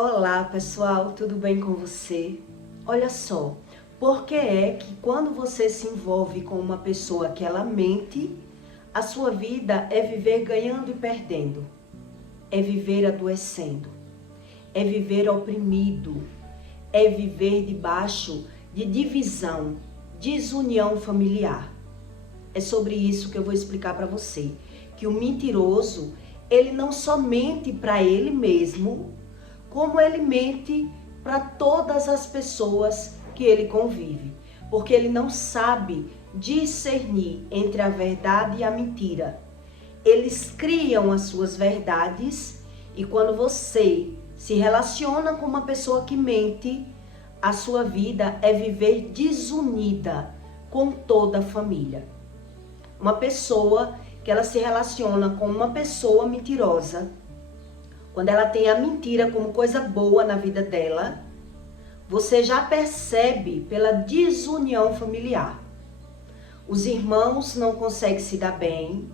Olá pessoal, tudo bem com você? Olha só, por que é que quando você se envolve com uma pessoa que ela mente, a sua vida é viver ganhando e perdendo, é viver adoecendo, é viver oprimido, é viver debaixo de divisão, desunião familiar. É sobre isso que eu vou explicar para você, que o mentiroso, ele não só mente para ele mesmo, como ele mente para todas as pessoas que ele convive, porque ele não sabe discernir entre a verdade e a mentira. Eles criam as suas verdades e quando você se relaciona com uma pessoa que mente, a sua vida é viver desunida com toda a família. Uma pessoa que ela se relaciona com uma pessoa mentirosa, quando ela tem a mentira como coisa boa na vida dela, você já percebe pela desunião familiar. Os irmãos não conseguem se dar bem,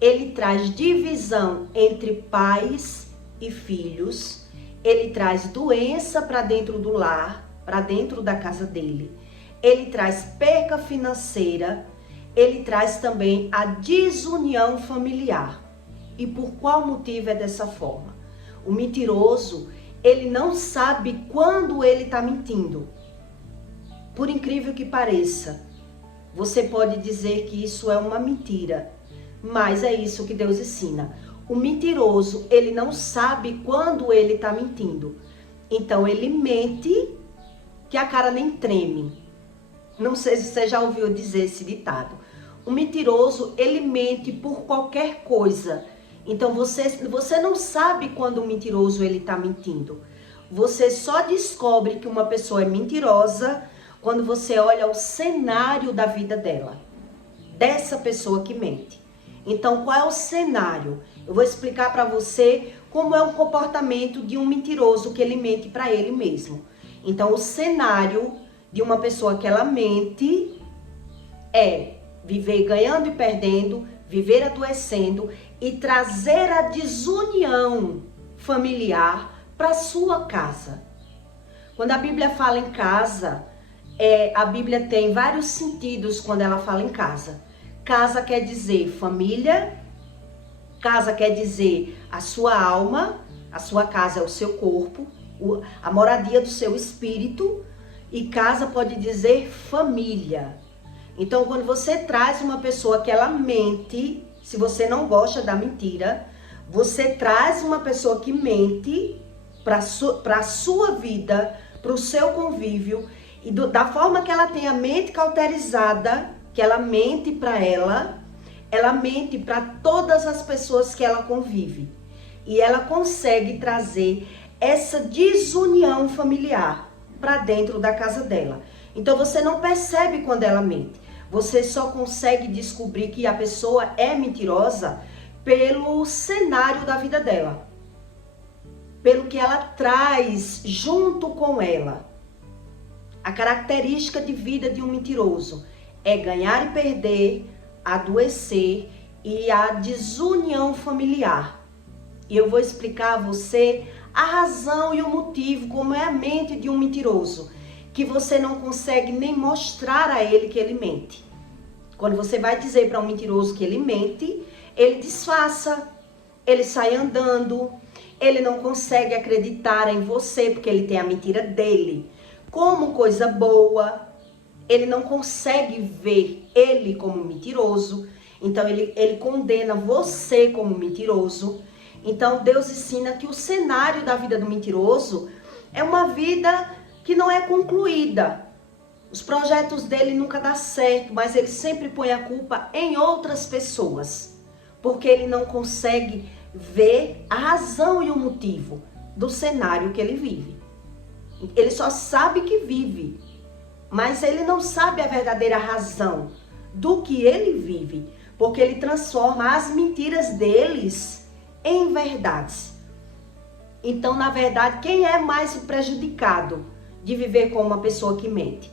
ele traz divisão entre pais e filhos, ele traz doença para dentro do lar, para dentro da casa dele, ele traz perca financeira, ele traz também a desunião familiar. E por qual motivo é dessa forma? O mentiroso, ele não sabe quando ele está mentindo. Por incrível que pareça, você pode dizer que isso é uma mentira, mas é isso que Deus ensina. O mentiroso, ele não sabe quando ele está mentindo. Então, ele mente que a cara nem treme. Não sei se você já ouviu dizer esse ditado. O mentiroso, ele mente por qualquer coisa. Então, você não sabe quando o mentiroso ele está mentindo. Você só descobre que uma pessoa é mentirosa quando você olha o cenário da vida dela, dessa pessoa que mente. Então, qual é o cenário? Eu vou explicar para você como é o comportamento de um mentiroso que ele mente para ele mesmo. Então, o cenário de uma pessoa que ela mente é viver ganhando e perdendo, viver adoecendo e trazer a desunião familiar para sua casa. Quando a Bíblia fala em casa, a Bíblia tem vários sentidos quando ela fala em casa. Casa quer dizer família, casa quer dizer a sua alma, a sua casa é o seu corpo, a moradia do seu espírito, e casa pode dizer família. Então, quando você traz uma pessoa que ela mente, se você não gosta da mentira, você traz uma pessoa que mente para a sua vida, para o seu convívio, e da forma que ela tem a mente cauterizada, que ela mente para ela mente para todas as pessoas que ela convive. E ela consegue trazer essa desunião familiar para dentro da casa dela. Então, você não percebe quando ela mente. Você só consegue descobrir que a pessoa é mentirosa pelo cenário da vida dela, pelo que ela traz junto com ela. A característica de vida de um mentiroso é ganhar e perder, adoecer e a desunião familiar. E eu vou explicar a você a razão e o motivo, como é a mente de um mentiroso, que você não consegue nem mostrar a ele que ele mente. Quando você vai dizer para um mentiroso que ele mente, ele disfarça, ele sai andando, ele não consegue acreditar em você porque ele tem a mentira dele como coisa boa, ele não consegue ver ele como mentiroso, então ele condena você como mentiroso. Então Deus ensina que o cenário da vida do mentiroso é uma vida que não é concluída. Os projetos dele nunca dão certo, mas ele sempre põe a culpa em outras pessoas, porque ele não consegue ver a razão e o motivo do cenário que ele vive. Ele só sabe que vive, mas ele não sabe a verdadeira razão do que ele vive, porque ele transforma as mentiras deles em verdades. Então, na verdade, quem é mais prejudicado de viver com uma pessoa que mente?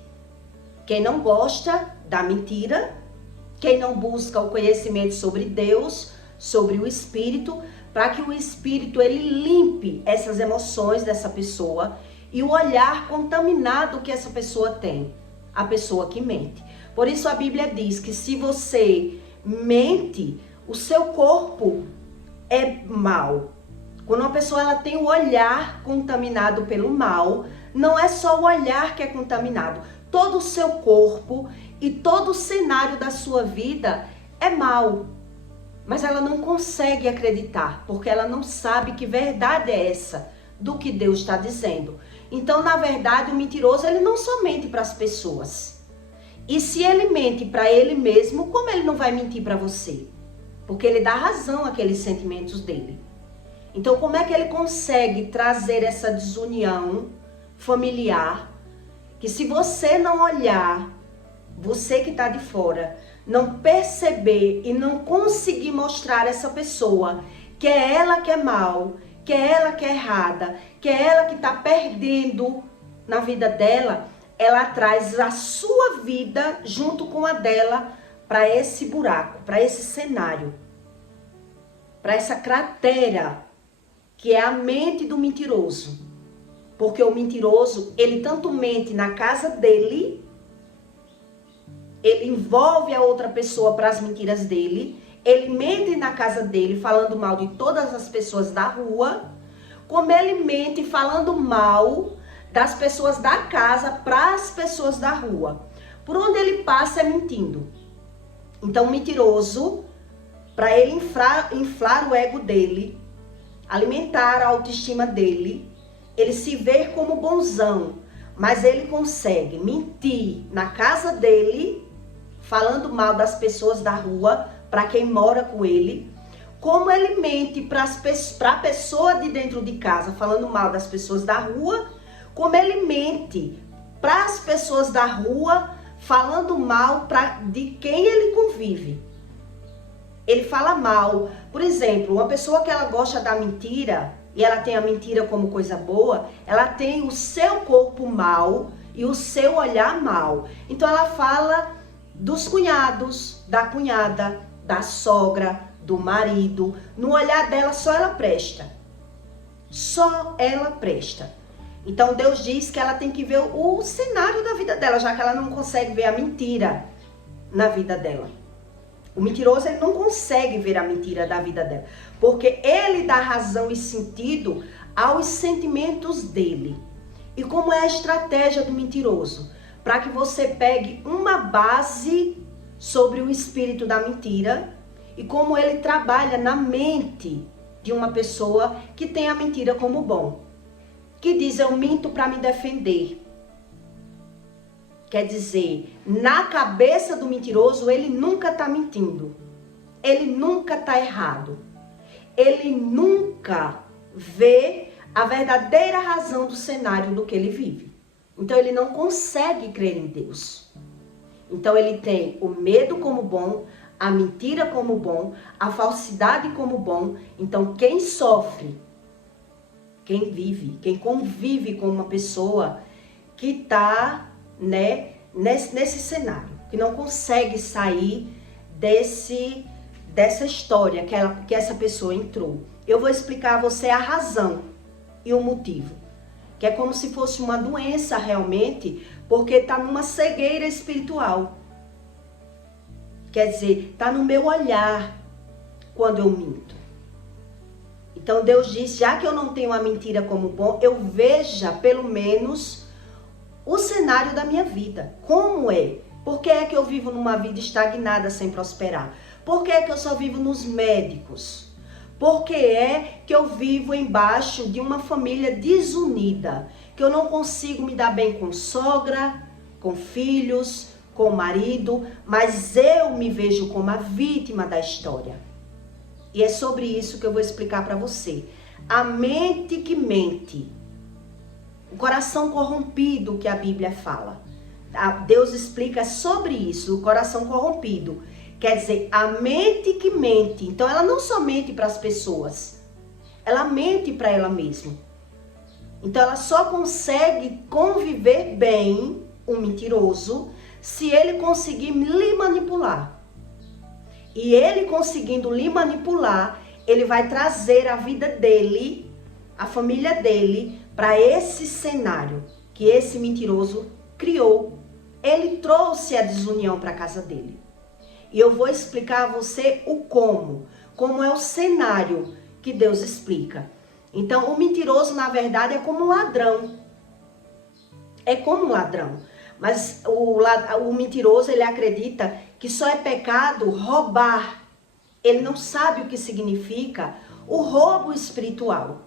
Quem não gosta da mentira, quem não busca o conhecimento sobre Deus, sobre o Espírito, para que o espírito ele limpe essas emoções dessa pessoa e o olhar contaminado que essa pessoa tem, a pessoa que mente. Por isso a Bíblia diz que se você mente, o seu corpo é mau. Quando uma pessoa ela tem o olhar contaminado pelo mal, não é só o olhar que é contaminado. Todo o seu corpo e todo o cenário da sua vida é mau. Mas ela não consegue acreditar, porque ela não sabe que verdade é essa do que Deus está dizendo. Então, na verdade, o mentiroso ele não só mente para as pessoas. E se ele mente para ele mesmo, como ele não vai mentir para você? Porque ele dá razão àqueles sentimentos dele. Então, como é que ele consegue trazer essa desunião familiar? Que se você não olhar, você que está de fora, não perceber e não conseguir mostrar a essa pessoa que é ela que é mal, que é ela que é errada, que é ela que está perdendo na vida dela, ela traz a sua vida junto com a dela para esse buraco, para esse cenário, para essa cratera que é a mente do mentiroso. Porque o mentiroso, ele tanto mente na casa dele, ele envolve a outra pessoa para as mentiras dele, ele mente na casa dele falando mal de todas as pessoas da rua, como ele mente falando mal das pessoas da casa para as pessoas da rua. Por onde ele passa é mentindo. Então o mentiroso, para ele inflar o ego dele, alimentar a autoestima dele, ele se vê como bonzão, mas ele consegue mentir na casa dele, falando mal das pessoas da rua, para quem mora com ele, como ele mente para a pessoa de dentro de casa, falando mal das pessoas da rua, como ele mente para as pessoas da rua, falando mal de quem ele convive. Ele fala mal. Por exemplo, uma pessoa que ela gosta da mentira, e ela tem a mentira como coisa boa, ela tem o seu corpo mal e o seu olhar mal. Então ela fala dos cunhados, da cunhada, da sogra, do marido. No olhar dela só ela presta. Só ela presta. Então Deus diz que ela tem que ver o cenário da vida dela, já que ela não consegue ver a mentira na vida dela. O mentiroso ele não consegue ver a mentira da vida dela, porque ele dá razão e sentido aos sentimentos dele. E como é a estratégia do mentiroso? Para que você pegue uma base sobre o espírito da mentira e como ele trabalha na mente de uma pessoa que tem a mentira como bom. Que diz, eu minto para me defender. Quer dizer, na cabeça do mentiroso, ele nunca está mentindo. Ele nunca está errado. Ele nunca vê a verdadeira razão do cenário do que ele vive. Então, ele não consegue crer em Deus. Então, ele tem o medo como bom, a mentira como bom, a falsidade como bom. Então, quem sofre, quem vive, quem convive com uma pessoa que está nesse cenário, que não consegue sair dessa história que essa pessoa entrou. Eu vou explicar a você a razão e o motivo, que é como se fosse uma doença realmente, porque está numa cegueira espiritual. Quer dizer, está no meu olhar quando eu minto. Então Deus diz, já que eu não tenho a mentira como bom, eu veja pelo menos o cenário da minha vida. Como é? Por que é que eu vivo numa vida estagnada sem prosperar? Por que é que eu só vivo nos médicos? Por que é que eu vivo embaixo de uma família desunida? Que eu não consigo me dar bem com sogra, com filhos, com marido, mas eu me vejo como a vítima da história. E é sobre isso que eu vou explicar para você. A mente que mente. O coração corrompido que a Bíblia fala. Deus explica sobre isso, o coração corrompido. Quer dizer, a mente que mente. Então, ela não só mente para as pessoas, ela mente para ela mesma. Então, ela só consegue conviver bem, um mentiroso, se ele conseguir lhe manipular. E ele conseguindo lhe manipular, ele vai trazer a vida dele, a família dele, para esse cenário que esse mentiroso criou. Ele trouxe a desunião para a casa dele. E eu vou explicar a você o como é o cenário que Deus explica. Então, o mentiroso, na verdade, é como um ladrão. É como um ladrão. Mas o mentiroso, ele acredita que só é pecado roubar. Ele não sabe o que significa o roubo espiritual.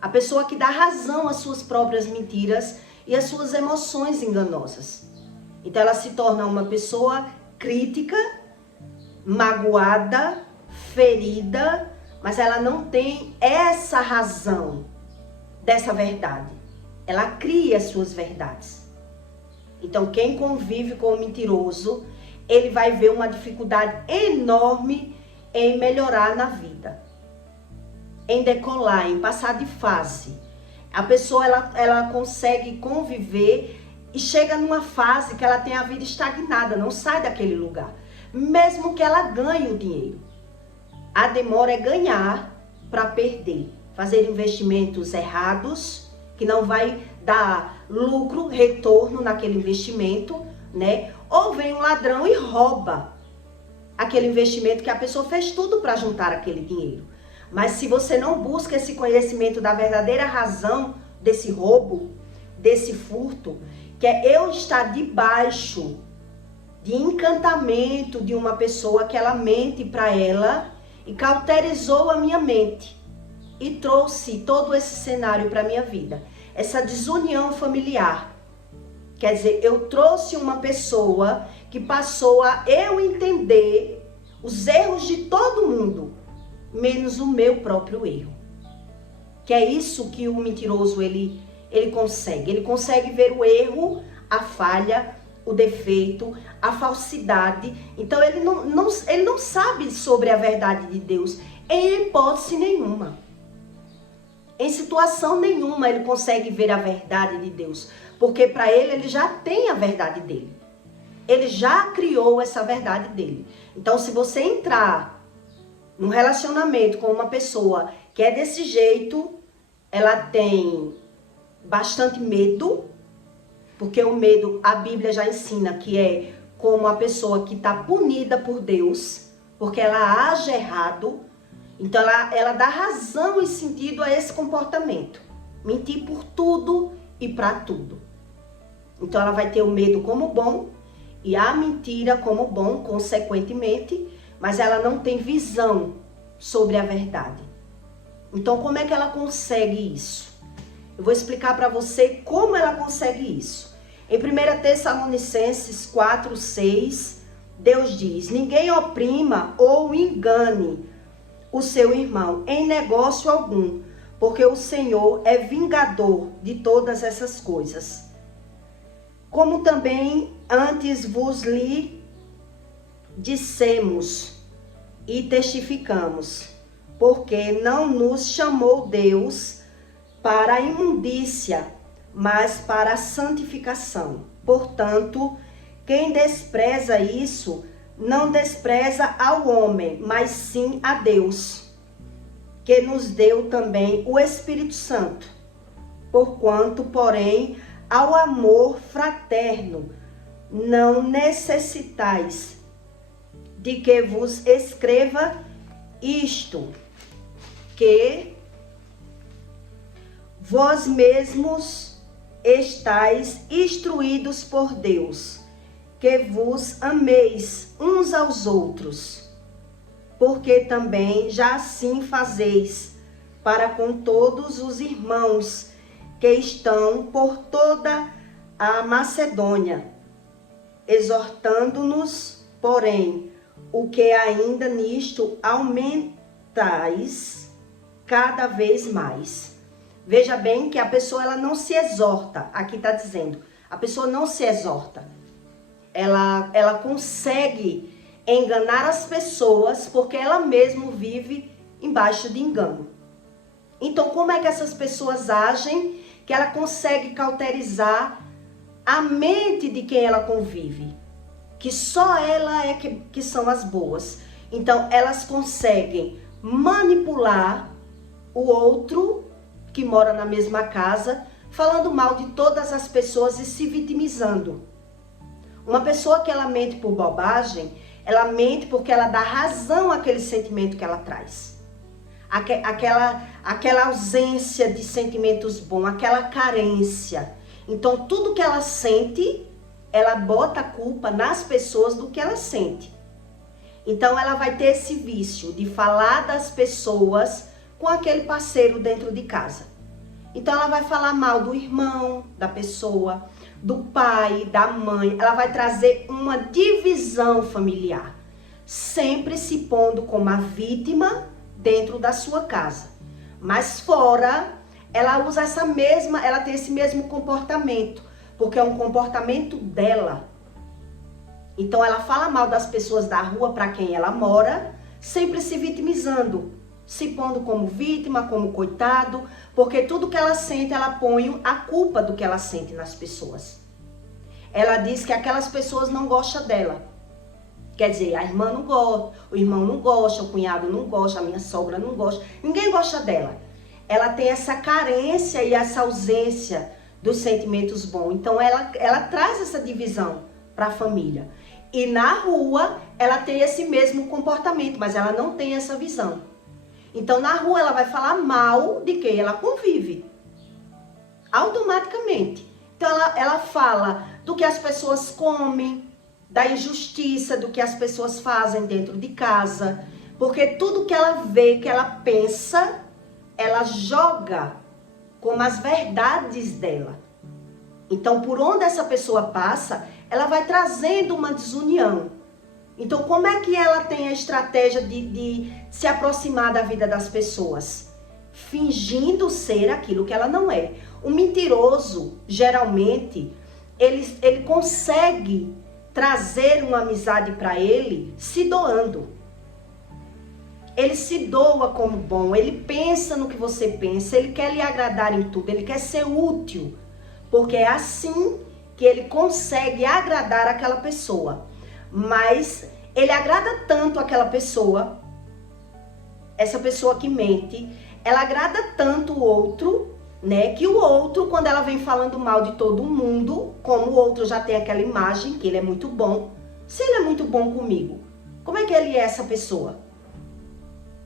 A pessoa que dá razão às suas próprias mentiras e às suas emoções enganosas. Então, ela se torna uma pessoa crítica, magoada, ferida, mas ela não tem essa razão dessa verdade. Ela cria as suas verdades. Então, quem convive com o mentiroso, ele vai ver uma dificuldade enorme em melhorar na vida, em decolar, em passar de fase. A pessoa, ela consegue conviver e chega numa fase que ela tem a vida estagnada, não sai daquele lugar, mesmo que ela ganhe o dinheiro. A demora é ganhar para perder, fazer investimentos errados, que não vai dar lucro, retorno naquele investimento, né? Ou vem um ladrão e rouba aquele investimento que a pessoa fez tudo para juntar aquele dinheiro. Mas se você não busca esse conhecimento da verdadeira razão desse roubo, desse furto, que é eu estar debaixo de encantamento de uma pessoa que ela mente para ela e cauterizou a minha mente e trouxe todo esse cenário para minha vida. Essa desunião familiar. Quer dizer, eu trouxe uma pessoa que passou a eu entender os erros de todo mundo, menos o meu próprio erro. Que é isso que o mentiroso ele consegue. Ele consegue ver o erro, a falha, o defeito, a falsidade. Então ele não sabe sobre a verdade de Deus em hipótese nenhuma. Em situação nenhuma ele consegue ver a verdade de Deus, porque para ele já tem a verdade dele. Ele já criou essa verdade dele. Então, se você entrar num relacionamento com uma pessoa que é desse jeito, ela tem bastante medo, porque o medo, a Bíblia já ensina que é como a pessoa que está punida por Deus, porque ela age errado. Então, ela dá razão e sentido a esse comportamento. Mentir por tudo e para tudo. Então, ela vai ter o medo como bom e a mentira como bom, consequentemente, mas ela não tem visão sobre a verdade. Então, como é que ela consegue isso? Eu vou explicar para você como ela consegue isso. Em 1 Tessalonicenses 4:6, Deus diz: ninguém oprima ou engane o seu irmão em negócio algum, porque o Senhor é vingador de todas essas coisas. Como também antes vos lhe dissemos e testificamos, porque não nos chamou Deus para a imundícia, mas para a santificação. Portanto, quem despreza isso, não despreza ao homem, mas sim a Deus, que nos deu também o Espírito Santo. Porquanto, porém, ao amor fraterno, não necessitais de que vos escreva isto, que vós mesmos estáis instruídos por Deus, que vos ameis uns aos outros, porque também já assim fazeis para com todos os irmãos que estão por toda a Macedônia, exortando-nos, porém, o que ainda nisto aumentais cada vez mais. Veja bem que a pessoa ela não se exorta, aqui está dizendo, a pessoa não se exorta. Ela consegue enganar as pessoas porque ela mesma vive embaixo de engano. Então, como é que essas pessoas agem que ela consegue cauterizar a mente de quem ela convive? Que só ela é que são as boas. Então, elas conseguem manipular o outro que mora na mesma casa, falando mal de todas as pessoas e se vitimizando. Uma pessoa que ela mente por bobagem, ela mente porque ela dá razão àquele sentimento que ela traz. Aquela ausência de sentimentos bons, aquela carência. Então, tudo que ela sente, ela bota a culpa nas pessoas do que ela sente. Então, ela vai ter esse vício de falar das pessoas com aquele parceiro dentro de casa. Então, ela vai falar mal do irmão da pessoa, do pai, da mãe. Ela vai trazer uma divisão familiar, sempre se pondo como a vítima dentro da sua casa. Mas fora, ela usa ela tem esse mesmo comportamento, porque é um comportamento dela. Então ela fala mal das pessoas da rua para quem ela mora, sempre se vitimizando, se pondo como vítima, como coitado, porque tudo que ela sente, ela põe a culpa do que ela sente nas pessoas. Ela diz que aquelas pessoas não gostam dela. Quer dizer, a irmã não gosta, o irmão não gosta, o cunhado não gosta, a minha sogra não gosta, ninguém gosta dela. Ela tem essa carência e essa ausência dos sentimentos bons. Então ela traz essa divisão para a família. E na rua ela tem esse mesmo comportamento, mas ela não tem essa visão. Então na rua ela vai falar mal de quem ela convive. Automaticamente. Então ela fala do que as pessoas comem, da injustiça, do que as pessoas fazem dentro de casa. Porque tudo que ela vê, que ela pensa, ela joga como as verdades dela. Então, por onde essa pessoa passa, ela vai trazendo uma desunião. Então, como é que ela tem a estratégia de se aproximar da vida das pessoas? Fingindo ser aquilo que ela não é. O mentiroso, geralmente, ele consegue trazer uma amizade para ele se doando. Ele se doa como bom, ele pensa no que você pensa, ele quer lhe agradar em tudo, ele quer ser útil, porque é assim que ele consegue agradar aquela pessoa. Mas ele agrada tanto aquela pessoa, essa pessoa que mente, ela agrada tanto o outro, né, que o outro, quando ela vem falando mal de todo mundo, como o outro já tem aquela imagem que ele é muito bom, se ele é muito bom comigo, como é que ele é essa pessoa?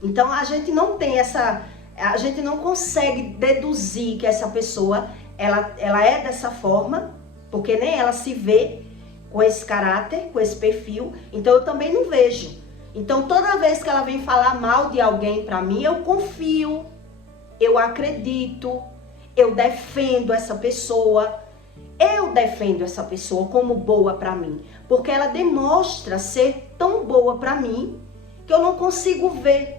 Então a gente não tem a gente não consegue deduzir que essa pessoa, ela é dessa forma, porque nem ela se vê com esse caráter, com esse perfil, então eu também não vejo. Então toda vez que ela vem falar mal de alguém pra mim, eu confio, eu acredito, eu defendo essa pessoa como boa pra mim, porque ela demonstra ser tão boa pra mim que eu não consigo ver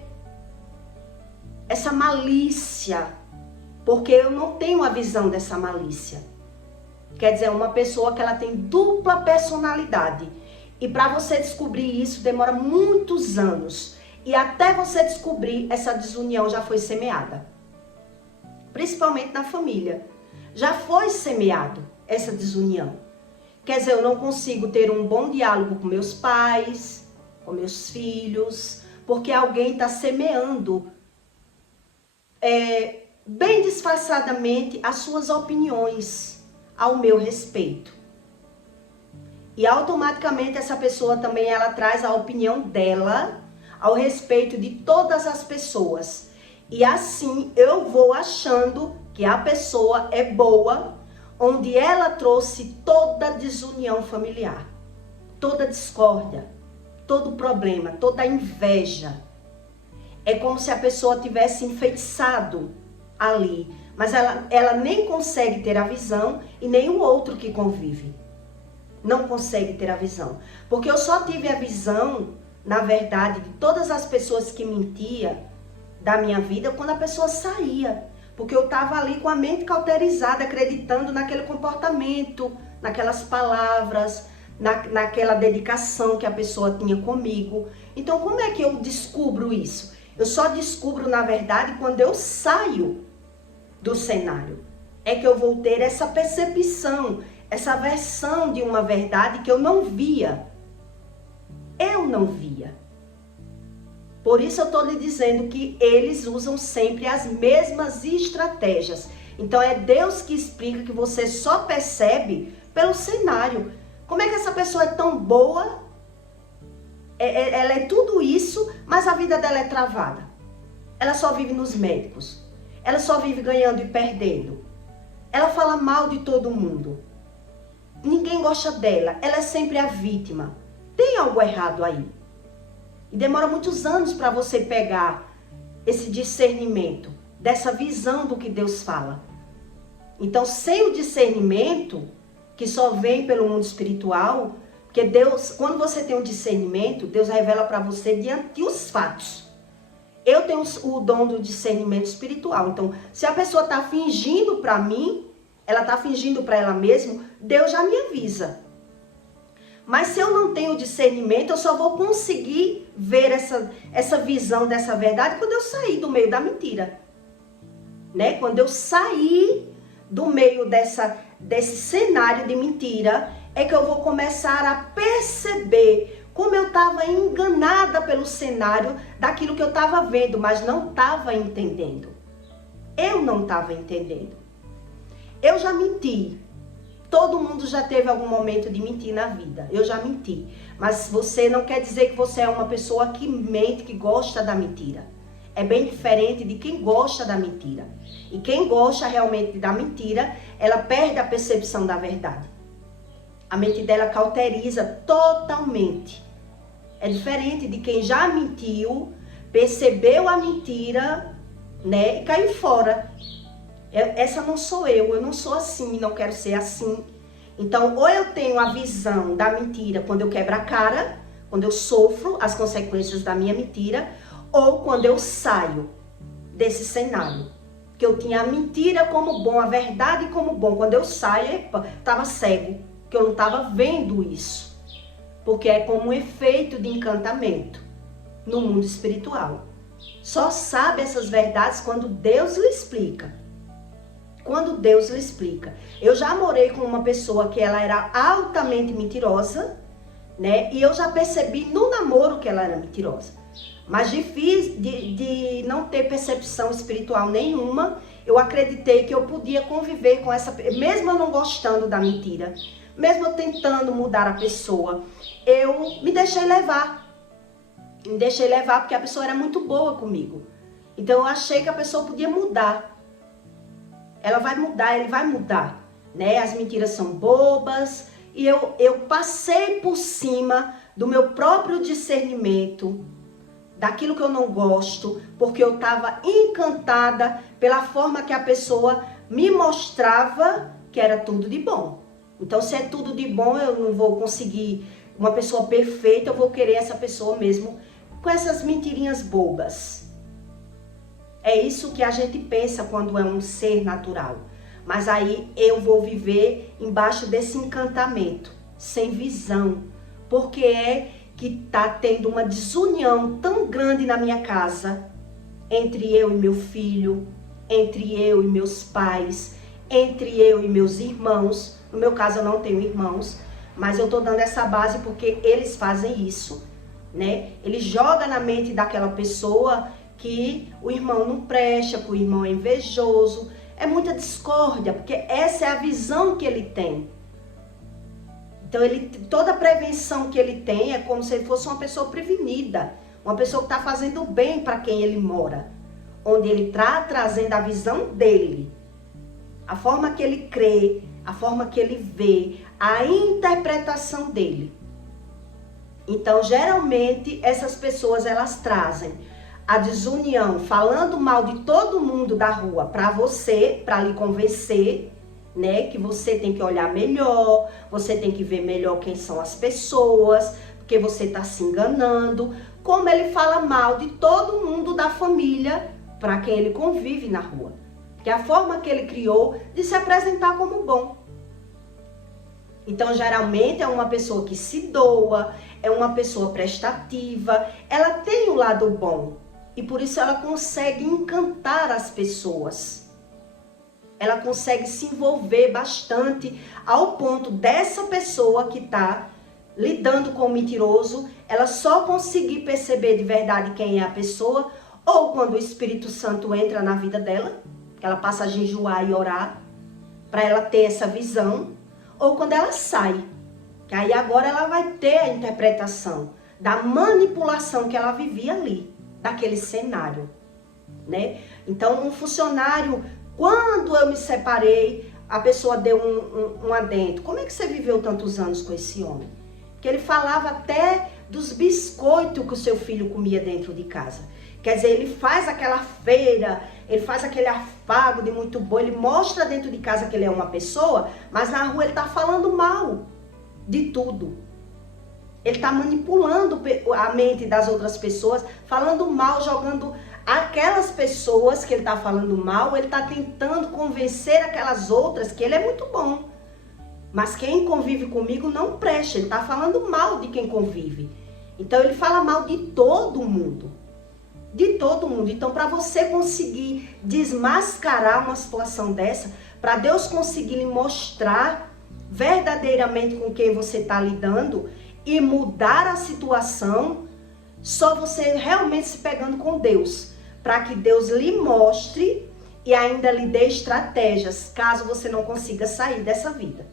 essa malícia, porque eu não tenho a visão dessa malícia. Quer dizer, uma pessoa que ela tem dupla personalidade. E para você descobrir isso, demora muitos anos. E até você descobrir, essa desunião já foi semeada. Principalmente na família. Já foi semeado essa desunião. Quer dizer, eu não consigo ter um bom diálogo com meus pais, com meus filhos, porque alguém está semeando bem disfarçadamente as suas opiniões ao meu respeito. E automaticamente essa pessoa também ela traz a opinião dela ao respeito de todas as pessoas. E assim eu vou achando que a pessoa é boa, onde ela trouxe toda a desunião familiar, toda a discórdia, todo o problema, toda a inveja. É como se a pessoa tivesse enfeitiçado ali, mas ela nem consegue ter a visão e nem o outro que convive. Não consegue ter a visão. Porque eu só tive a visão, na verdade, de todas as pessoas que mentiam da minha vida quando a pessoa saía. Porque eu estava ali com a mente cauterizada, acreditando naquele comportamento, naquelas palavras, naquela dedicação que a pessoa tinha comigo. Então, como é que eu descubro isso? Eu só descubro, na verdade, quando eu saio do cenário. É que eu vou ter essa percepção, essa versão de uma verdade que eu não via. Eu não via. Por isso eu estou lhe dizendo que eles usam sempre as mesmas estratégias. Então é Deus que explica, que você só percebe pelo cenário. Como é que essa pessoa é tão boa? Ela é tudo isso, mas a vida dela é travada. Ela só vive nos médicos. Ela só vive ganhando e perdendo. Ela fala mal de todo mundo. Ninguém gosta dela. Ela é sempre a vítima. Tem algo errado aí. E demora muitos anos para você pegar esse discernimento, dessa visão do que Deus fala. Então, sem o discernimento, que só vem pelo mundo espiritual, porque Deus, quando você tem um discernimento, Deus revela para você diante os fatos. Eu tenho o dom do discernimento espiritual. Então, se a pessoa está fingindo para mim, ela está fingindo para ela mesma, Deus já me avisa. Mas se eu não tenho discernimento, eu só vou conseguir ver essa visão dessa verdade quando eu sair do meio da mentira. Né? Quando eu sair do meio desse cenário de mentira, é que eu vou começar a perceber como eu estava enganada pelo cenário daquilo que eu estava vendo, mas não estava entendendo. Eu não estava entendendo. Eu já menti. Todo mundo já teve algum momento de mentir na vida. Eu já menti. Mas você não quer dizer que você é uma pessoa que mente, que gosta da mentira. É bem diferente de quem gosta da mentira. E quem gosta realmente da mentira, ela perde a percepção da verdade. A mente dela cauteriza totalmente. É diferente de quem já mentiu, percebeu a mentira, né, e caiu fora. Essa não sou eu não sou assim, não quero ser assim. Então, ou eu tenho a visão da mentira quando eu quebro a cara, quando eu sofro as consequências da minha mentira, ou quando eu saio desse cenário. Que eu tinha a mentira como bom, a verdade como bom. Quando eu saio, estava cego, que eu não estava vendo isso. Porque é como um efeito de encantamento no mundo espiritual. Só sabe essas verdades quando Deus lhe explica. Quando Deus lhe explica. Eu já morei com uma pessoa que ela era altamente mentirosa, né? E eu já percebi no namoro que ela era mentirosa. Mas difícil de não ter percepção espiritual nenhuma, eu acreditei que eu podia conviver com essa, mesmo eu não gostando da mentira, mesmo eu tentando mudar a pessoa, eu me deixei levar. Me deixei levar porque a pessoa era muito boa comigo. Então eu achei que a pessoa podia mudar. Ela vai mudar, ele vai mudar, né? As mentiras são bobas. E eu passei por cima do meu próprio discernimento, daquilo que eu não gosto, porque eu estava encantada pela forma que a pessoa me mostrava que era tudo de bom. Então, se é tudo de bom, eu não vou conseguir uma pessoa perfeita, eu vou querer essa pessoa mesmo com essas mentirinhas bobas. É isso que a gente pensa quando é um ser natural. Mas aí eu vou viver embaixo desse encantamento, sem visão. Porque é que está tendo uma desunião tão grande na minha casa, entre eu e meu filho, entre eu e meus pais, entre eu e meus irmãos. No meu caso eu não tenho irmãos, mas eu estou dando essa base porque eles fazem isso, né? Ele joga na mente daquela pessoa que o irmão não presta, que o irmão é invejoso. É muita discórdia, porque essa é a visão que ele tem. Então, toda a prevenção que ele tem é como se ele fosse uma pessoa prevenida, uma pessoa que está fazendo bem para quem ele mora, onde ele está trazendo a visão dele, a forma que ele crê, a forma que ele vê, a interpretação dele. Então, geralmente, essas pessoas, elas trazem a desunião, falando mal de todo mundo da rua para você, para lhe convencer, né, que você tem que olhar melhor, você tem que ver melhor quem são as pessoas, porque você está se enganando. Como ele fala mal de todo mundo da família para quem ele convive na rua. Que é a forma que ele criou de se apresentar como bom. Então, geralmente, é uma pessoa que se doa, é uma pessoa prestativa, ela tem o lado bom. E por isso ela consegue encantar as pessoas. Ela consegue se envolver bastante ao ponto dessa pessoa que está lidando com o mentiroso, ela só conseguir perceber de verdade quem é a pessoa, ou quando o Espírito Santo entra na vida dela, que ela passa a jejuar e orar, para ela ter essa visão, ou quando ela sai, que aí agora ela vai ter a interpretação da manipulação que ela vivia ali, daquele cenário, né? Então, um funcionário, quando eu me separei, a pessoa deu um adendo. Como é que você viveu tantos anos com esse homem? Porque ele falava até dos biscoitos que o seu filho comia dentro de casa. Quer dizer, ele faz aquela feira, ele faz aquele afago de muito bom, ele mostra dentro de casa que ele é uma pessoa, mas na rua ele está falando mal de tudo. Ele está manipulando a mente das outras pessoas, falando mal, jogando aquelas pessoas que ele está falando mal, ele está tentando convencer aquelas outras que ele é muito bom. Mas quem convive comigo não presta, ele está falando mal de quem convive. Então ele fala mal de todo mundo. De todo mundo. Então, para você conseguir desmascarar uma situação dessa, para Deus conseguir lhe mostrar verdadeiramente com quem você está lidando e mudar a situação, só você realmente se pegando com Deus, para que Deus lhe mostre e ainda lhe dê estratégias, caso você não consiga sair dessa vida.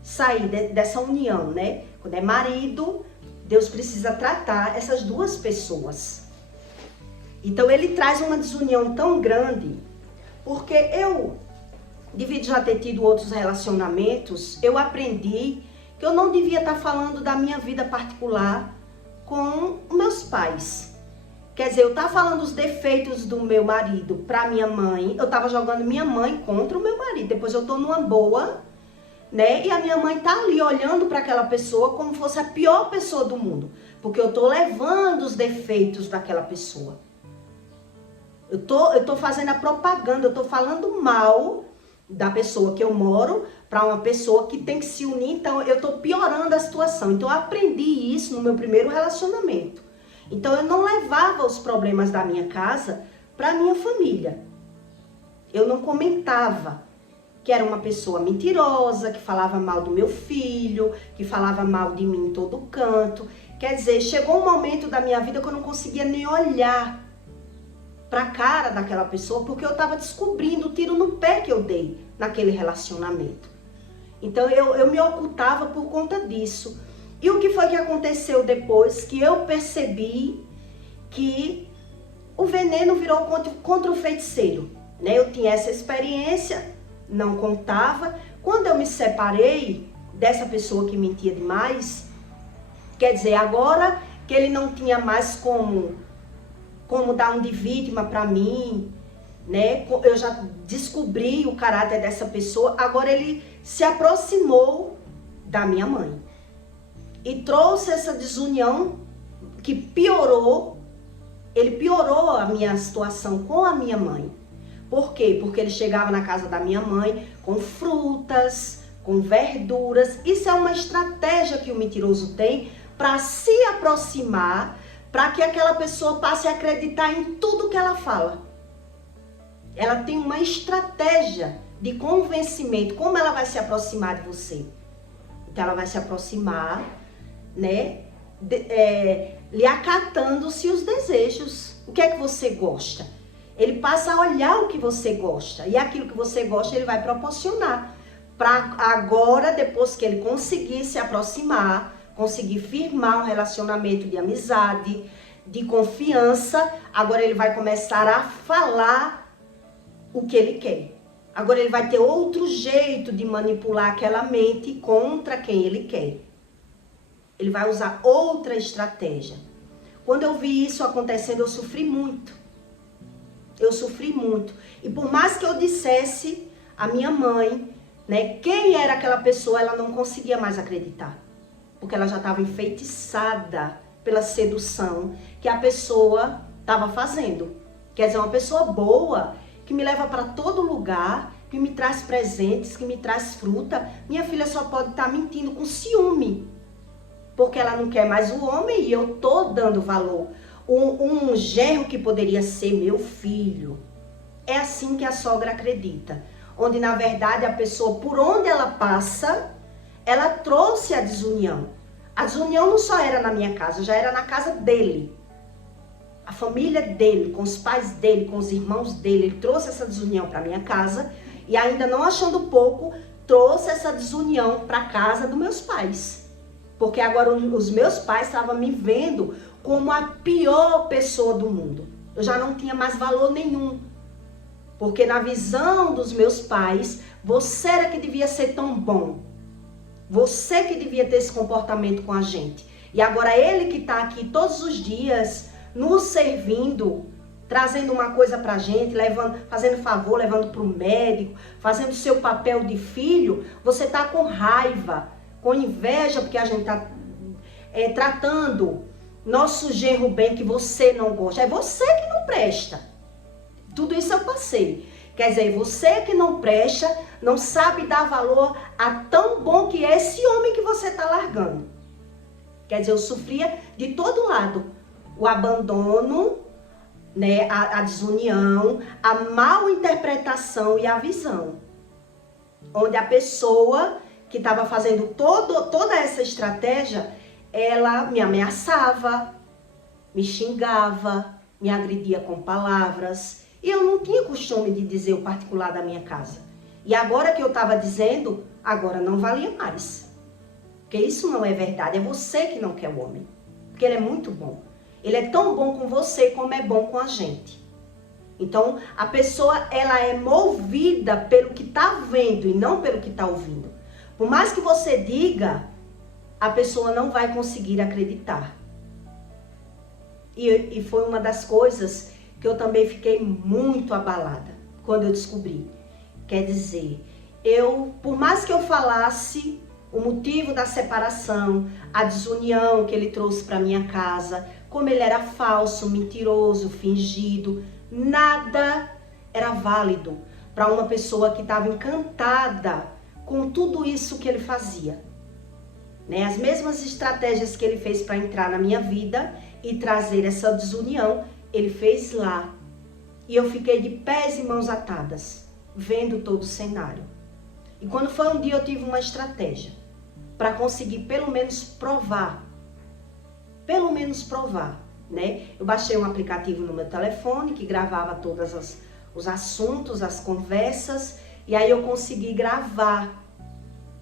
Sair dessa união, né? Quando é marido, Deus precisa tratar essas duas pessoas. Então ele traz uma desunião tão grande, porque eu, devido já ter tido outros relacionamentos, eu aprendi que eu não devia estar falando da minha vida particular com meus pais. Quer dizer, eu estava falando os defeitos do meu marido para minha mãe, eu estava jogando minha mãe contra o meu marido. Depois eu estou numa boa, né? E a minha mãe tá ali olhando para aquela pessoa como fosse a pior pessoa do mundo, porque eu estou levando os defeitos daquela pessoa. Eu tô fazendo a propaganda, eu tô falando mal da pessoa que eu moro para uma pessoa que tem que se unir, então eu tô piorando a situação. Então eu aprendi isso no meu primeiro relacionamento. Então eu não levava os problemas da minha casa para minha família. Eu não comentava que era uma pessoa mentirosa, que falava mal do meu filho, que falava mal de mim em todo canto. Quer dizer, chegou um momento da minha vida que eu não conseguia nem olhar para a cara daquela pessoa, porque eu estava descobrindo o tiro no pé que eu dei naquele relacionamento. Então eu me ocultava por conta disso. E o que foi que aconteceu depois? Que eu percebi que o veneno virou contra o feiticeiro, né? Eu tinha essa experiência, não contava. Quando eu me separei dessa pessoa que mentia demais, quer dizer, agora que ele não tinha mais como dar um de vítima para mim, né? Eu já descobri o caráter dessa pessoa, agora ele se aproximou da minha mãe e trouxe essa desunião que piorou, ele piorou a minha situação com a minha mãe. Por quê? Porque ele chegava na casa da minha mãe com frutas, com verduras. Isso é uma estratégia que o mentiroso tem para se aproximar, para que aquela pessoa passe a acreditar em tudo que ela fala. Ela tem uma estratégia de convencimento, como ela vai se aproximar de você. Então ela vai se aproximar, né, lhe acatando-se os desejos. O que é que você gosta? Ele passa a olhar o que você gosta, e aquilo que você gosta ele vai proporcionar. Para agora, depois que ele conseguir se aproximar, conseguir firmar um relacionamento de amizade, de confiança, agora ele vai começar a falar o que ele quer. Agora ele vai ter outro jeito de manipular aquela mente contra quem ele quer. Ele vai usar outra estratégia. Quando eu vi isso acontecendo, eu sofri muito. Eu sofri muito. E por mais que eu dissesse à minha mãe, né, quem era aquela pessoa, ela não conseguia mais acreditar. Porque ela já estava enfeitiçada pela sedução que a pessoa estava fazendo. Quer dizer, uma pessoa boa, que me leva para todo lugar, que me traz presentes, que me traz fruta. Minha filha só pode estar mentindo com ciúme, porque ela não quer mais o homem e eu tô dando valor. Um genro que poderia ser meu filho. É assim que a sogra acredita. Onde, na verdade, a pessoa, por onde ela passa, ela trouxe a desunião. A desunião não só era na minha casa, já era na casa dele. A família dele, com os pais dele, com os irmãos dele, ele trouxe essa desunião para minha casa e ainda não achando pouco, trouxe essa desunião para casa dos meus pais. Porque agora os meus pais estavam me vendo como a pior pessoa do mundo. Eu já não tinha mais valor nenhum. Porque na visão dos meus pais, você era que devia ser tão bom. Você que devia ter esse comportamento com a gente. E agora ele que está aqui todos os dias nos servindo, trazendo uma coisa pra gente, fazendo favor, levando pro médico, fazendo o seu papel de filho, você tá com raiva, com inveja, porque a gente tá tratando nosso genro bem que você não gosta. É você que não presta. Tudo isso eu passei. Quer dizer, você que não presta, não sabe dar valor a tão bom que é esse homem que você tá largando. Quer dizer, eu sofria de todo lado. O abandono, né, a desunião, a mal interpretação e a visão. Onde a pessoa que estava fazendo toda essa estratégia, ela me ameaçava, me xingava, me agredia com palavras. E eu não tinha costume de dizer o particular da minha casa. E agora que eu estava dizendo, agora não valia mais. Porque isso não é verdade, é você que não quer o homem. Porque ele é muito bom. Ele é tão bom com você como é bom com a gente. Então, a pessoa, ela é movida pelo que está vendo e não pelo que está ouvindo. Por mais que você diga, a pessoa não vai conseguir acreditar. E foi uma das coisas que eu também fiquei muito abalada quando eu descobri. Quer dizer, por mais que eu falasse o motivo da separação, a desunião que ele trouxe para minha casa, como ele era falso, mentiroso, fingido, nada era válido para uma pessoa que estava encantada com tudo isso que ele fazia. Né? As mesmas estratégias que ele fez para entrar na minha vida e trazer essa desunião, ele fez lá. E eu fiquei de pés e mãos atadas, vendo todo o cenário. E quando foi um dia eu tive uma estratégia para conseguir pelo menos provar, né? Eu baixei um aplicativo no meu telefone que gravava todos os assuntos, as conversas, e aí eu consegui gravar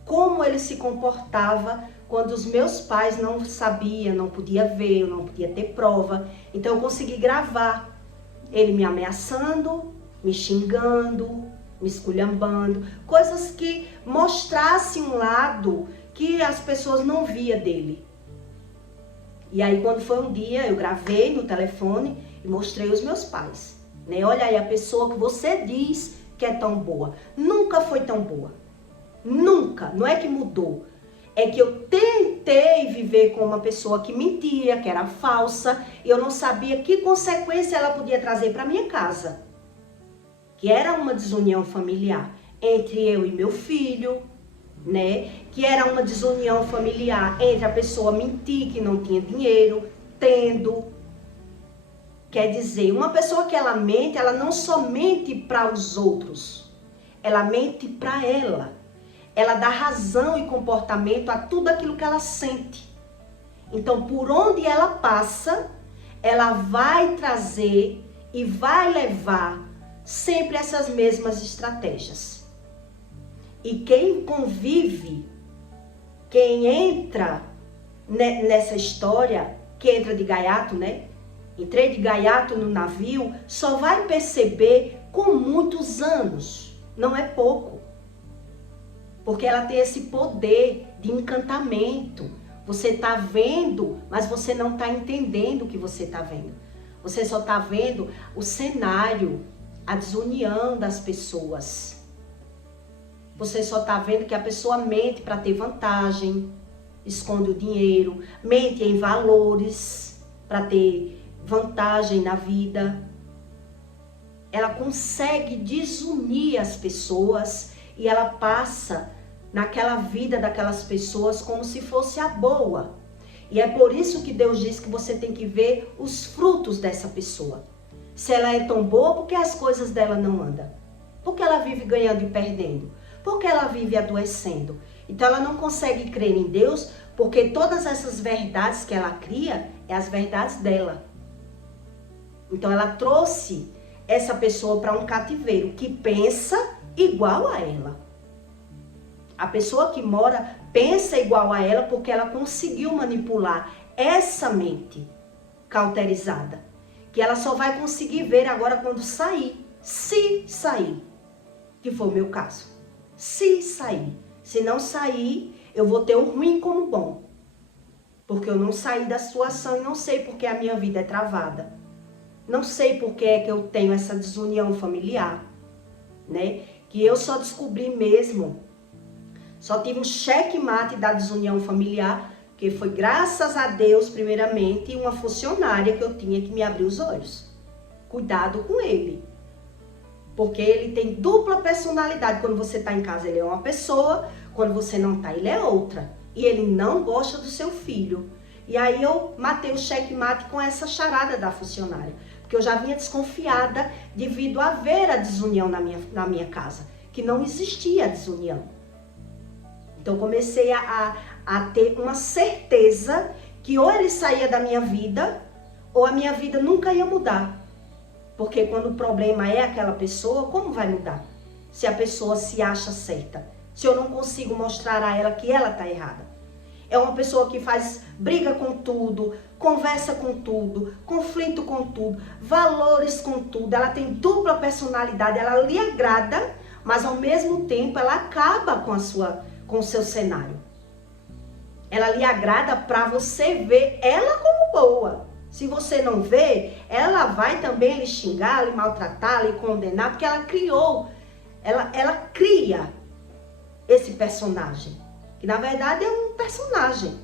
como ele se comportava quando os meus pais não sabiam, não podia ver, eu não podia ter prova. Então eu consegui gravar ele me ameaçando, me xingando, me esculhambando, coisas que mostrassem um lado que as pessoas não via dele. E aí quando foi um dia, eu gravei no telefone e mostrei aos meus pais. Né? Olha aí, a pessoa que você diz que é tão boa, nunca foi tão boa. Nunca, não é que mudou. É que eu tentei viver com uma pessoa que mentia, que era falsa, e eu não sabia que consequência ela podia trazer para minha casa. Que era uma desunião familiar entre eu e meu filho, né? Que era uma desunião familiar entre a pessoa mentir que não tinha dinheiro, tendo. Quer dizer, uma pessoa que ela mente, ela não só mente para os outros, ela mente para ela. Ela dá razão e comportamento a tudo aquilo que ela sente. Então, por onde ela passa, ela vai trazer e vai levar sempre essas mesmas estratégias. E quem convive, quem entra nessa história, que entra de gaiato, né? Entrei de gaiato no navio, só vai perceber com muitos anos, não é pouco. Porque ela tem esse poder de encantamento. Você está vendo, mas você não está entendendo o que você está vendo. Você só está vendo o cenário, a desunião das pessoas. Você só está vendo que a pessoa mente para ter vantagem, esconde o dinheiro, mente em valores para ter vantagem na vida. Ela consegue desunir as pessoas e ela passa naquela vida daquelas pessoas como se fosse a boa. E é por isso que Deus diz que você tem que ver os frutos dessa pessoa. Se ela é tão boa, por que as coisas dela não andam? Por que ela vive ganhando e perdendo? Por que ela vive adoecendo? Então ela não consegue crer em Deus porque todas essas verdades que ela cria é as verdades dela. Então ela trouxe essa pessoa para um cativeiro que pensa igual a ela. A pessoa que mora pensa igual a ela porque ela conseguiu manipular essa mente cauterizada, que ela só vai conseguir ver agora quando sair, se sair, que foi o meu caso. Se sair. Se não sair, eu vou ter o ruim como bom. Porque eu não saí da situação e não sei porque a minha vida é travada. Não sei porque é que eu tenho essa desunião familiar, né? Que eu só descobri mesmo, só tive um checkmate da desunião familiar, que foi graças a Deus, primeiramente, uma funcionária que eu tinha que me abrir os olhos. Cuidado com ele. Porque ele tem dupla personalidade. Quando você está em casa, ele é uma pessoa. Quando você não está, ele é outra. E ele não gosta do seu filho. E aí eu matei o checkmate com essa charada da funcionária. Porque eu já vinha desconfiada devido a ver a desunião na minha casa. Que não existia a desunião. Então comecei a ter uma certeza que ou ele saía da minha vida, ou a minha vida nunca ia mudar. Porque quando o problema é aquela pessoa, como vai mudar? Se a pessoa se acha certa. Se eu não consigo mostrar a ela que ela está errada. É uma pessoa que briga com tudo, conversa com tudo, conflito com tudo, valores com tudo. Ela tem dupla personalidade, ela lhe agrada, mas ao mesmo tempo ela acaba com o seu cenário. Ela lhe agrada para você ver ela como boa. Se você não vê, ela vai também lhe xingar, lhe maltratar, lhe condenar, porque ela criou, ela cria esse personagem, que na verdade é um personagem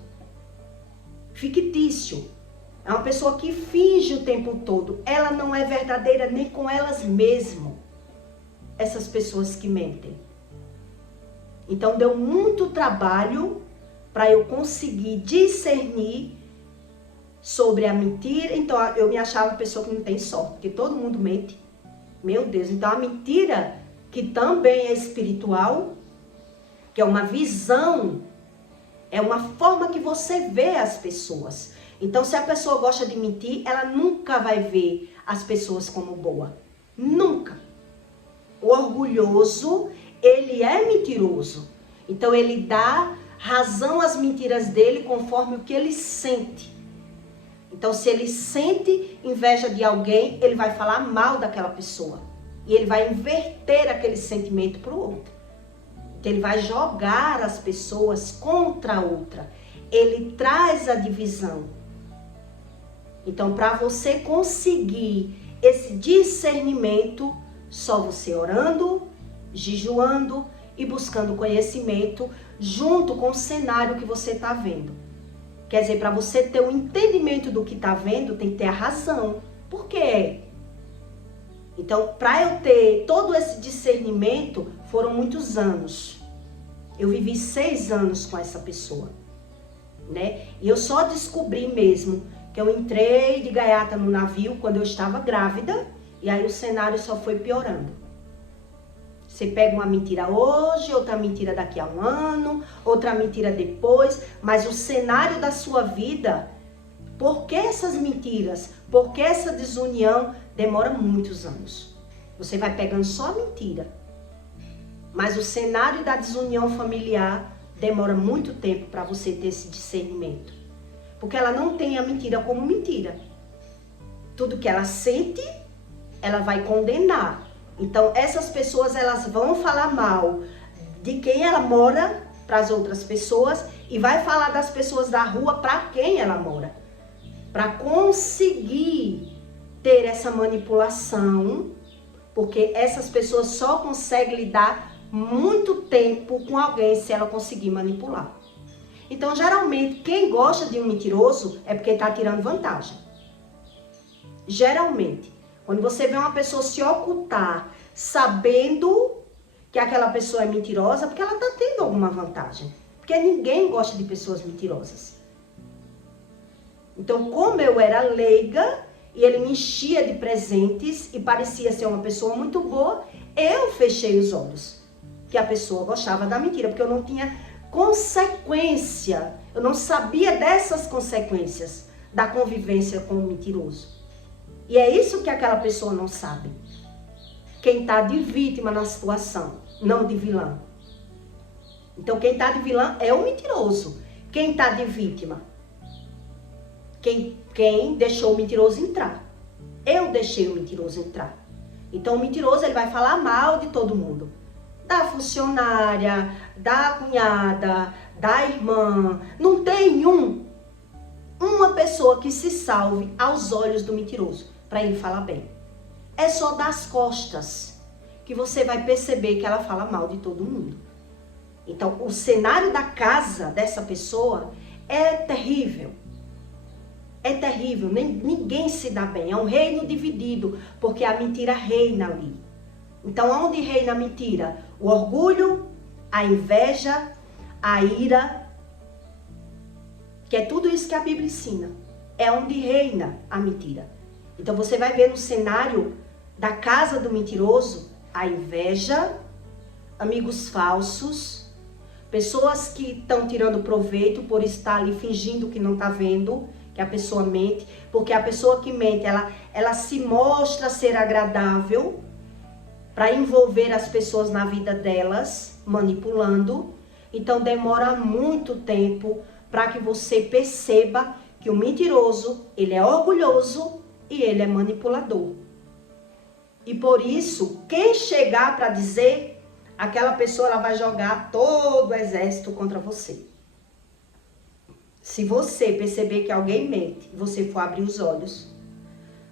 fictício. É uma pessoa que finge o tempo todo. Ela não é verdadeira nem com elas mesmas, essas pessoas que mentem. Então deu muito trabalho para eu conseguir discernir sobre a mentira. Então eu me achava uma pessoa que não tem sorte, porque todo mundo mente. Meu Deus, então a mentira, que também é espiritual, que é uma visão, é uma forma que você vê as pessoas. Então se a pessoa gosta de mentir, ela nunca vai ver as pessoas como boa. Nunca. O orgulhoso, ele é mentiroso. Então ele dá razão às mentiras dele conforme o que ele sente. Então se ele sente inveja de alguém, ele vai falar mal daquela pessoa. E ele vai inverter aquele sentimento para o outro. Então ele vai jogar as pessoas contra a outra. Ele traz a divisão. Então para você conseguir esse discernimento, só você orando, jejuando e buscando conhecimento junto com o cenário que você está vendo. Quer dizer, para você ter um entendimento do que está vendo, tem que ter a razão. Por quê? Então, para eu ter todo esse discernimento, foram muitos anos. Eu vivi 6 anos com essa pessoa, né? E eu só descobri mesmo que eu entrei de gaiata no navio quando eu estava grávida, e aí o cenário só foi piorando. Você pega uma mentira hoje, outra mentira daqui a um ano, outra mentira depois, mas o cenário da sua vida, por que essas mentiras, por que essa desunião demora muitos anos? Você vai pegando só a mentira, mas o cenário da desunião familiar demora muito tempo para você ter esse discernimento. Porque ela não tem a mentira como mentira. Tudo que ela sente, ela vai condenar. Então, essas pessoas, elas vão falar mal de quem ela mora para as outras pessoas e vai falar das pessoas da rua para quem ela mora. Para conseguir ter essa manipulação, porque essas pessoas só conseguem lidar muito tempo com alguém se ela conseguir manipular. Então, geralmente, quem gosta de um mentiroso é porque está tirando vantagem. Geralmente. Quando você vê uma pessoa se ocultar sabendo que aquela pessoa é mentirosa, porque ela está tendo alguma vantagem. Porque ninguém gosta de pessoas mentirosas. Então, como eu era leiga e ele me enchia de presentes e parecia ser uma pessoa muito boa, eu fechei os olhos que a pessoa gostava da mentira, porque eu não tinha consequência. Eu não sabia dessas consequências da convivência com o mentiroso. E é isso que aquela pessoa não sabe. Quem está de vítima na situação, não de vilã. Então quem está de vilã é o mentiroso. Quem está de vítima? Quem deixou o mentiroso entrar. Eu deixei o mentiroso entrar. Então o mentiroso ele vai falar mal de todo mundo. Da funcionária, da cunhada, da irmã. Não tem uma pessoa que se salve aos olhos do mentiroso para ele falar bem. É só das costas que você vai perceber que ela fala mal de todo mundo. Então o cenário da casa dessa pessoa é terrível. É terrível, ninguém se dá bem. É um reino dividido, porque a mentira reina ali. Então, onde reina a mentira? O orgulho, a inveja, a ira, que é tudo isso que a Bíblia ensina. É onde reina a mentira. Então, você vai ver no cenário da casa do mentiroso, a inveja, amigos falsos, pessoas que estão tirando proveito por estar ali fingindo que não está vendo, que a pessoa mente, porque a pessoa que mente, ela se mostra ser agradável para envolver as pessoas na vida delas, manipulando. Então demora muito tempo para que você perceba que o mentiroso, ele é orgulhoso e ele é manipulador. E por isso, quem chegar para dizer, aquela pessoa ela vai jogar todo o exército contra você. Se você perceber que alguém mente, você for abrir os olhos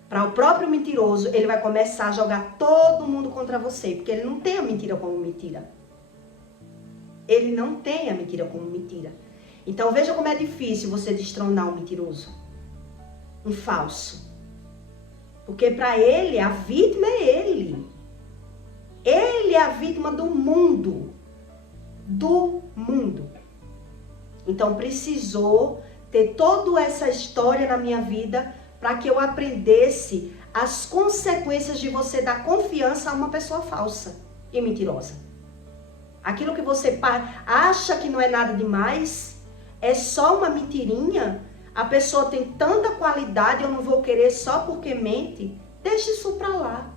para o próprio mentiroso, ele vai começar a jogar todo mundo contra você, porque ele não tem a mentira como mentira. Ele não tem a mentira como mentira. Então veja como é difícil você destronar um mentiroso, um falso. Porque para ele, a vítima é ele. Ele é a vítima do mundo. Do mundo. Então precisou ter toda essa história na minha vida para que eu aprendesse as consequências de você dar confiança a uma pessoa falsa e mentirosa. Aquilo que você acha que não é nada demais, é só uma mentirinha, a pessoa tem tanta qualidade, eu não vou querer só porque mente, deixa isso para lá.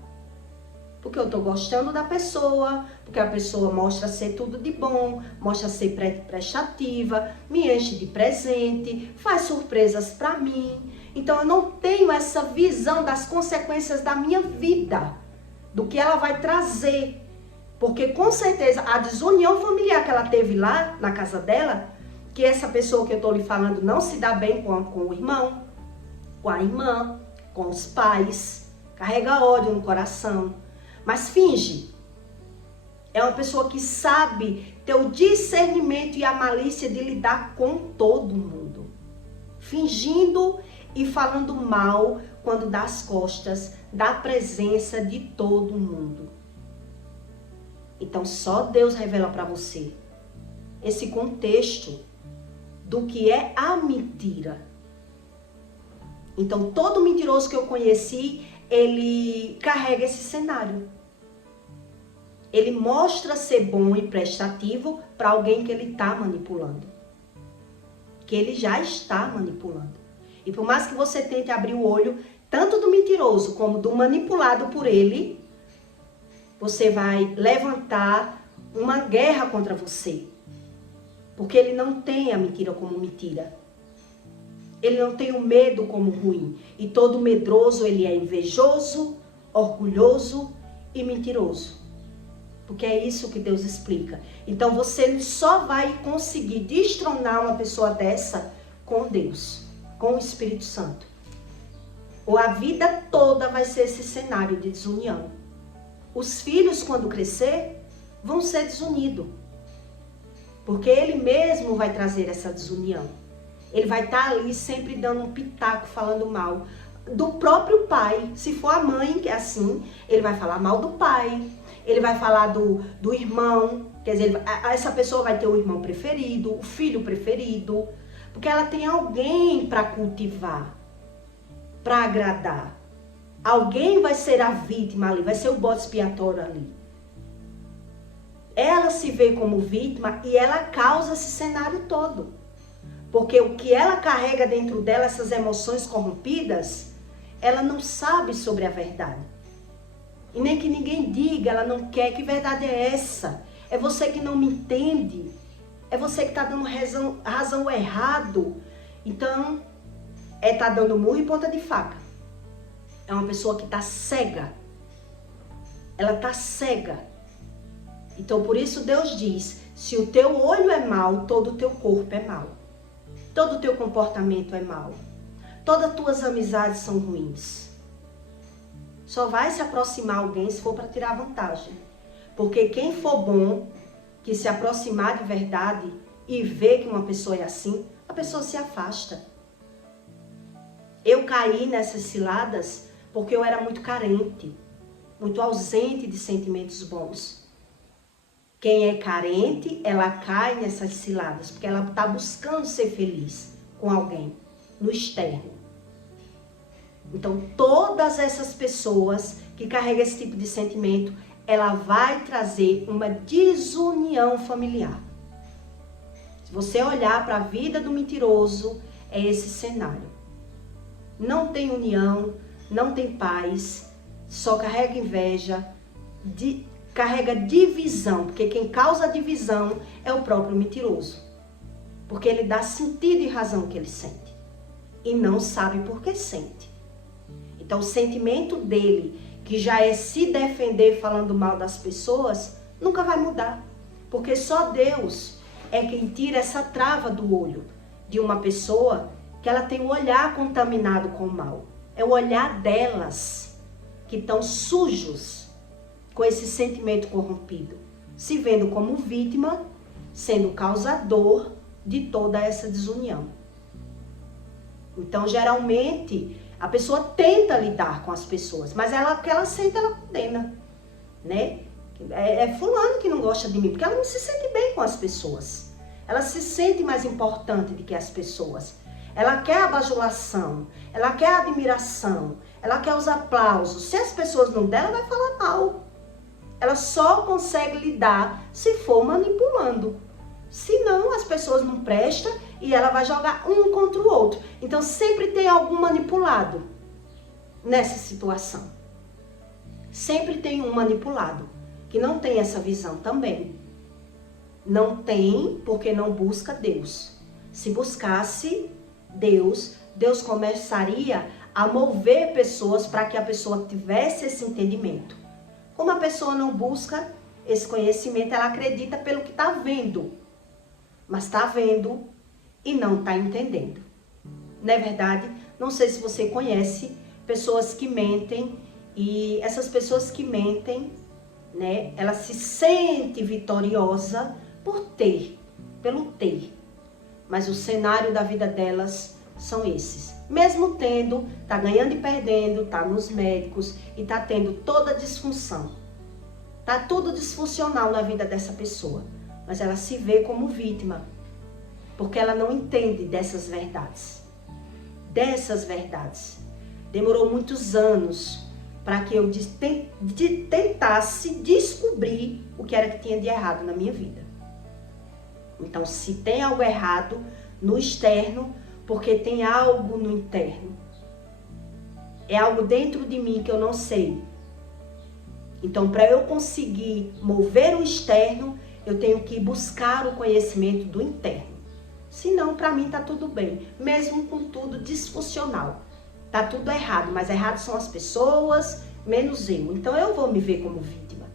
Porque eu estou gostando da pessoa, porque a pessoa mostra ser tudo de bom, mostra ser prestativa, me enche de presente, faz surpresas para mim. Então eu não tenho essa visão das consequências da minha vida, do que ela vai trazer. Porque com certeza a desunião familiar que ela teve lá na casa dela, que essa pessoa que eu estou lhe falando não se dá bem com o irmão, com a irmã, com os pais, carrega ódio no coração. Mas finge. É uma pessoa que sabe ter o discernimento e a malícia de lidar com todo mundo. Fingindo e falando mal quando dá as costas da presença de todo mundo. Então só Deus revela para você esse contexto do que é a mentira. Então todo mentiroso que eu conheci, ele carrega esse cenário. Ele mostra ser bom e prestativo para alguém que ele está manipulando. Que ele já está manipulando. E por mais que você tente abrir o olho, tanto do mentiroso como do manipulado por ele, você vai levantar uma guerra contra você. Porque ele não tem a mentira como mentira. Ele não tem o medo como ruim. E todo medroso, ele é invejoso, orgulhoso e mentiroso. Porque é isso que Deus explica. Então você só vai conseguir destronar uma pessoa dessa com Deus, com o Espírito Santo. Ou a vida toda vai ser esse cenário de desunião. Os filhos, quando crescer, vão ser desunidos. Porque ele mesmo vai trazer essa desunião. Ele vai estar ali sempre dando um pitaco, falando mal do próprio pai. Se for a mãe que é assim, ele vai falar mal do pai. Ele vai falar do irmão. Quer dizer, essa pessoa vai ter o irmão preferido, o filho preferido. Porque ela tem alguém para cultivar, para agradar. Alguém vai ser a vítima ali, vai ser o bode expiatório ali. ela se vê como vítima e ela causa esse cenário todo. Porque o que ela carrega dentro dela, essas emoções corrompidas, ela não sabe sobre a verdade. E nem que ninguém diga, ela não quer. Que verdade é essa? É você que não me entende. É você que está dando razão errado. Então, tá dando murro em ponta de faca. É uma pessoa que está cega. Ela está cega. Então, por isso Deus diz, se o teu olho é mau, todo o teu corpo é mau. Todo o teu comportamento é mau. Todas as tuas amizades são ruins. Só vai se aproximar alguém se for para tirar vantagem. Porque quem for bom, que se aproximar de verdade e ver que uma pessoa é assim, a pessoa se afasta. Eu caí nessas ciladas porque eu era muito carente, muito ausente de sentimentos bons. Quem é carente, ela cai nessas ciladas, porque ela está buscando ser feliz com alguém, no externo. Então, todas essas pessoas que carregam esse tipo de sentimento, ela vai trazer uma desunião familiar. Se você olhar para a vida do mentiroso, é esse cenário. Não tem união, não tem paz, só carrega inveja, carrega divisão, porque quem causa divisão é o próprio mentiroso. Porque ele dá sentido e razão que ele sente. E não sabe por que sente. Então o sentimento dele, que já é se defender falando mal das pessoas, nunca vai mudar. Porque só Deus é quem tira essa trava do olho de uma pessoa que ela tem o olhar contaminado com o mal. É o olhar delas que estão sujos com esse sentimento corrompido, se vendo como vítima, sendo causador de toda essa desunião. Então, geralmente, a pessoa tenta lidar com as pessoas, mas o que ela sente, ela condena, né? É fulano que não gosta de mim, porque ela não se sente bem com as pessoas. Ela se sente mais importante do que as pessoas. Ela quer a bajulação, ela quer a admiração, ela quer os aplausos. Se as pessoas não der, ela vai falar mal. Ela só consegue lidar se for manipulando. Senão, as pessoas não prestam e ela vai jogar um contra o outro. Então, sempre tem algum manipulado nessa situação. Sempre tem um manipulado que não tem essa visão também. Não tem porque não busca Deus. Se buscasse Deus, Deus começaria a mover pessoas para que a pessoa tivesse esse entendimento. Como a pessoa não busca esse conhecimento, ela acredita pelo que está vendo. Mas está vendo e não está entendendo. Não é verdade? Não sei se você conhece pessoas que mentem. E essas pessoas que mentem, né? Ela se sente vitoriosa pelo ter. Mas o cenário da vida delas são esses. Mesmo tendo, tá ganhando e perdendo, tá nos médicos e tá tendo toda a disfunção. Tá tudo disfuncional na vida dessa pessoa. Mas ela se vê como vítima. Porque ela não entende dessas verdades. Dessas verdades. Demorou muitos anos para que eu tentasse descobrir o que era que tinha de errado na minha vida. Então, se tem algo errado no externo, porque tem algo no interno. É algo dentro de mim que eu não sei. Então, para eu conseguir mover o externo, eu tenho que buscar o conhecimento do interno. Senão, para mim, tá tudo bem. Mesmo com tudo disfuncional. Tá tudo errado, mas errado são as pessoas, menos eu. Então, eu vou me ver como vítima.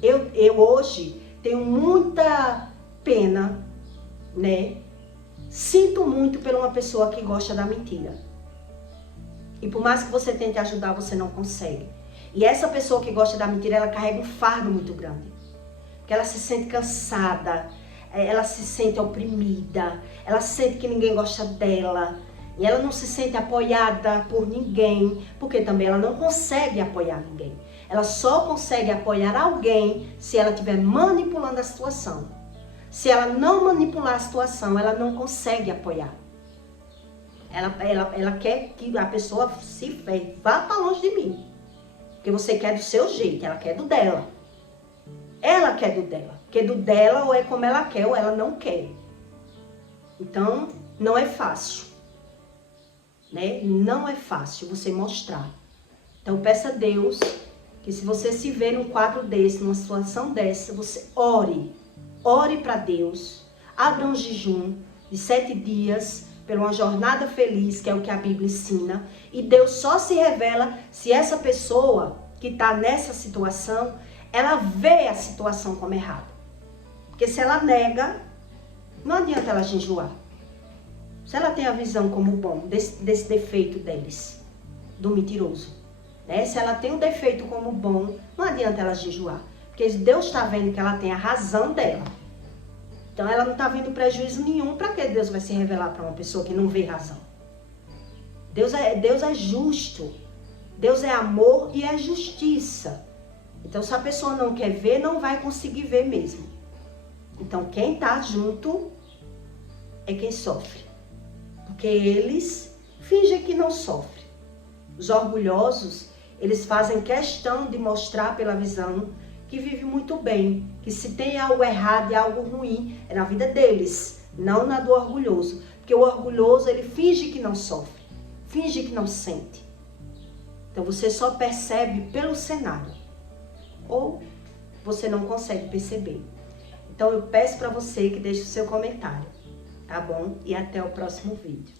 Eu hoje tenho muita pena, né? Sinto muito por uma pessoa que gosta da mentira. E por mais que você tente ajudar, você não consegue. E essa pessoa que gosta da mentira, ela carrega um fardo muito grande. Porque ela se sente cansada, ela se sente oprimida, ela sente que ninguém gosta dela. E ela não se sente apoiada por ninguém, porque também ela não consegue apoiar ninguém. Ela só consegue apoiar alguém se ela estiver manipulando a situação. Se ela não manipular a situação, ela não consegue apoiar. Ela quer que a pessoa vá para longe de mim. Porque você quer do seu jeito, ela quer do dela. ela quer do dela. Porque do dela ou é como ela quer ou ela não quer. Então, não é fácil, né? Não é fácil você mostrar. Então, peça a Deus que se você se vê num quadro desse, numa situação dessa, você ore. Ore para Deus. Abra um jejum de 7 dias por uma jornada feliz, que é o que a Bíblia ensina. E Deus só se revela se essa pessoa que está nessa situação, ela vê a situação como errada. Porque se ela nega, não adianta ela jejuar. Se ela tem a visão como bom, desse defeito deles, do mentiroso, né? Se ela tem um defeito como bom, não adianta ela jejuar. Porque Deus está vendo que ela tem a razão dela. Então ela não está vendo prejuízo nenhum. Para que Deus vai se revelar para uma pessoa que não vê razão? Deus é justo. Deus é amor e é justiça. Então se a pessoa não quer ver, não vai conseguir ver mesmo. Então quem está junto é quem sofre. Porque eles fingem que não sofrem. Os orgulhosos, eles fazem questão de mostrar pela visão que vive muito bem. Que se tem algo errado e algo ruim, é na vida deles, não na do orgulhoso. Porque o orgulhoso, ele finge que não sofre, finge que não sente. Então você só percebe pelo cenário. Ou você não consegue perceber. Então eu peço para você que deixe o seu comentário, tá bom? E até o próximo vídeo.